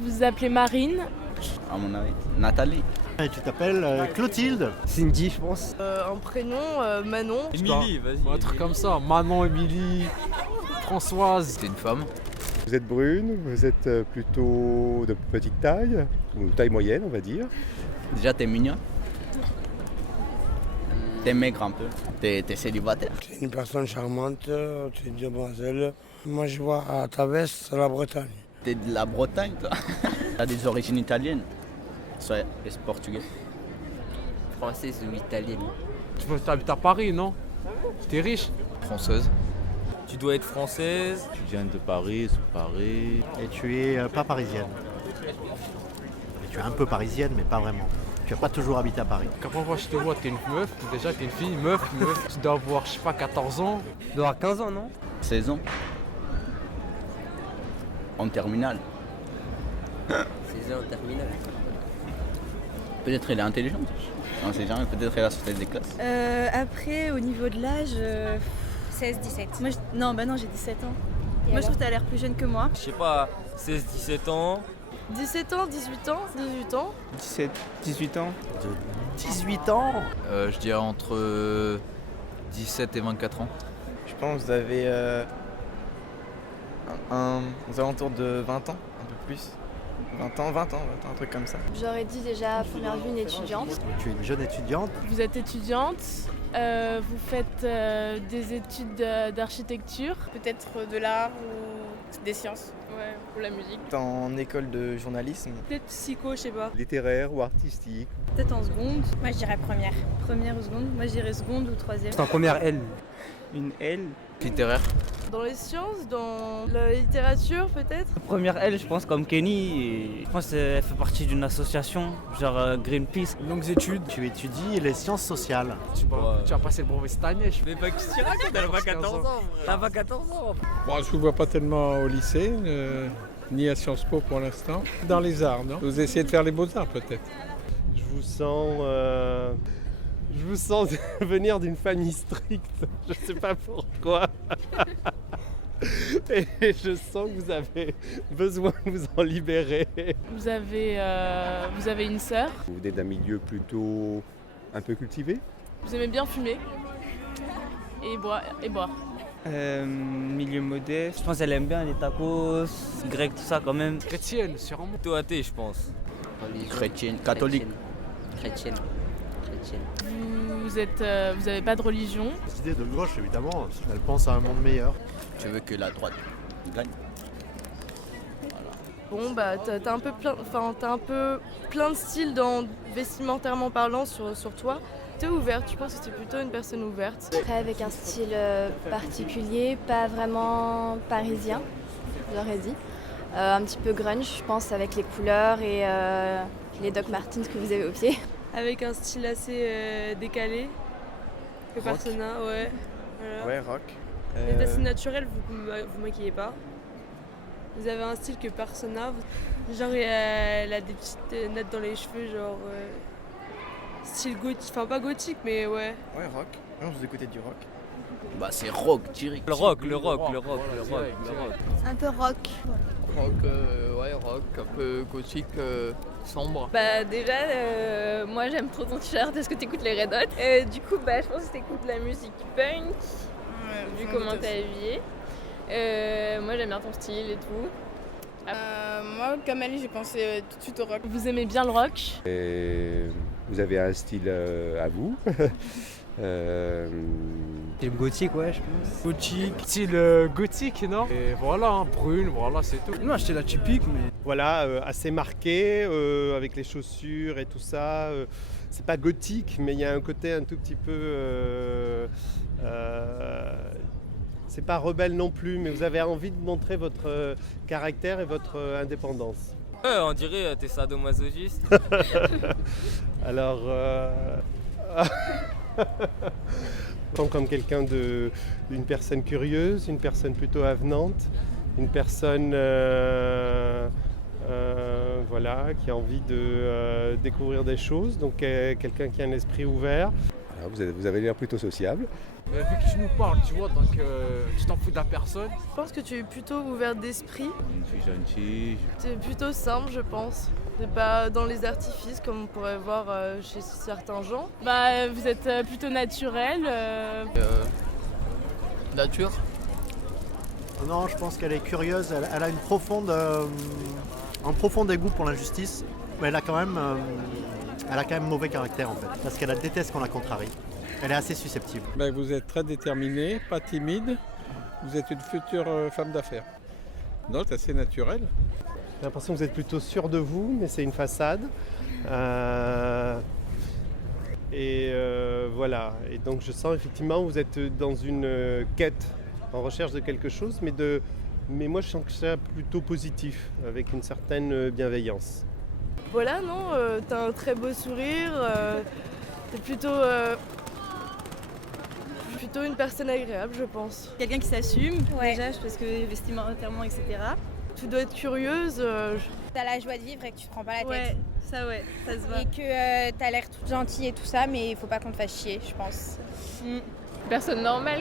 Vous vous appelez Marine? À mon avis, Nathalie. Et tu t'appelles Clotilde? Cindy, je pense. Un prénom, Manon. Émilie, vas-y. Un truc comme ça, Manon, Émilie, Françoise. C'est une femme. Vous êtes brune, vous êtes plutôt de petite taille, ou taille moyenne on va dire. Déjà, t'es mignon. T'es maigre un peu. T'es célibataire. C'est une personne charmante, c'est une demoiselle. Moi je vois à ta veste la Bretagne. T'es de la Bretagne, toi. T'as des origines italiennes. Soit portugais. Française ou italienne. Tu habites à Paris, non? T'es riche? Française. Tu dois être française. Tu viens de Paris, sur Paris. Et tu es pas parisienne. Tu es un peu parisienne, mais pas vraiment. Tu n'as pas toujours habité à Paris. Quand moi je te vois, t'es une meuf. Déjà, t'es une fille, meuf. Tu dois avoir, je sais pas, 14 ans. Tu dois avoir 15 ans, non? 16 ans. En terminale. 16 ans en terminale. Peut-être elle est intelligente. On sait jamais, peut-être elle a sauté des classes. Après, au niveau de l'âge, 16-17. moi, non, j'ai 17 ans. Et Moi, je alors trouve que t'as l'air plus jeune que moi. Je sais pas, 16-17 ans. 17 ans, 18 ans, 18 ans. 17, 18 ans. 18 ans? Je dirais entre 17 et 24 ans. Je pense que vous avez aux alentours de 20 ans, un peu plus. 20 ans, un truc comme ça. J'aurais dit déjà à première vue une étudiante. Tu es une jeune étudiante. Vous êtes étudiante, vous faites des études d'architecture, Peut-être de l'art ou des sciences. Ouais, ou la musique. En école de journalisme. Peut-être psycho, je sais pas. Littéraire ou artistique. Peut-être en seconde. Moi je dirais première. Première ou seconde. Moi, je dirais seconde ou troisième. C'est en première L. Une L. Littéraire. Dans les sciences, dans la littérature, peut-être. Première L, je pense, comme Kenny. Et je pense qu'elle fait partie d'une association, genre Greenpeace. Longues études. Tu étudies les sciences sociales. Tu vas passer le brevet cette année. Mais pas que tu racontes, elle a pas 14 ans. T'as pas 14 ans. Bon, je ne vous vois pas tellement au lycée, ni à Sciences Po pour l'instant. Dans les arts, non? Vous essayez de faire les beaux-arts peut-être? Je vous sens venir d'une famille stricte, je ne sais pas pourquoi. Et je sens que vous avez besoin de vous en libérer. Vous avez une sœur. Vous venez d'un milieu plutôt un peu cultivé? Vous aimez bien fumer et boire. Milieu modeste. Je pense qu'elle aime bien les tacos, grecs, tout ça quand même. Chrétienne, sûrement. Plutôt athée, je pense. Chrétienne, catholique. Chrétienne. Vous avez pas de religion. Les idées de gauche, évidemment, elle pense à un monde meilleur. Tu veux que la droite gagne? Bon, bah, t'as un peu plein de styles vestimentairement parlant sur toi. T'es ouverte, je pense que t'es plutôt une personne ouverte. Après avec un style particulier, pas vraiment parisien, j'aurais dit. Un petit peu grunge, je pense, avec les couleurs et les Doc Martens que vous avez aux pieds. Avec un style assez décalé. Que Rock. personne n'a, ouais. Voilà. Ouais, rock. Vous êtes assez naturel, vous maquillez pas. Vous avez un style que personne n'a. Genre, elle a des petites nattes dans les cheveux, genre. Style gothique, enfin pas gothique, mais ouais. Ouais, rock. Non, vous écoutez du rock. Bah c'est rock, direct. Le rock. Un peu rock. Rock, un peu gothique, sombre. Bah déjà, moi j'aime trop ton t-shirt, est-ce que t'écoutes les Red Hot? Du coup, bah je pense que t'écoutes la musique punk, vu comment t'es habillée. Moi j'aime bien ton style et tout. Moi, comme elle, j'ai pensé tout de suite au rock. Vous aimez bien le rock. Et vous avez un style à vous. Style gothique, ouais, je pense. Gothique. Style gothique, non? Et voilà, brune, voilà, c'est tout. Non, j'étais la typique, mais. Voilà, assez marqué, avec les chaussures et tout ça. C'est pas gothique, mais il y a un côté un tout petit peu... c'est pas rebelle non plus, mais vous avez envie de montrer votre caractère et votre indépendance. On dirait t'es sadomasochiste. Alors... comme quelqu'un d'une personne curieuse, une personne plutôt avenante, une personne voilà, qui a envie de découvrir des choses, donc quelqu'un qui a un esprit ouvert. Ah, vous avez l'air plutôt sociable. Mais vu que tu nous parles, tu vois, donc tu t'en fous de la personne. Je pense que tu es plutôt ouvert d'esprit. Je suis gentil. Tu es plutôt simple, je pense. T'es pas dans les artifices comme on pourrait voir chez certains gens. Bah, vous êtes plutôt naturel. Nature. Non, je pense qu'elle est curieuse, elle a un profond dégoût pour l'injustice, mais elle a quand même mauvais caractère en fait, parce qu'elle déteste qu'on la contrarie. Elle est assez susceptible. Ben, vous êtes très déterminé, pas timide. Vous êtes une future femme d'affaires. Non, c'est assez naturel. J'ai l'impression que vous êtes plutôt sûr de vous, mais c'est une façade. Voilà. Et donc je sens effectivement que vous êtes dans une quête, en recherche de quelque chose, mais moi je sens que c'est plutôt positif, avec une certaine bienveillance. Voilà, non, t'as un très beau sourire, t'es plutôt une personne agréable, je pense. Quelqu'un qui s'assume, déjà, parce que vestimentairement, etc. Tu dois être curieuse. T'as la joie de vivre et que tu te prends pas la tête. Ça se voit. Et que t'as l'air toute gentille et tout ça, mais il faut pas qu'on te fasse chier, je pense. Personne normale.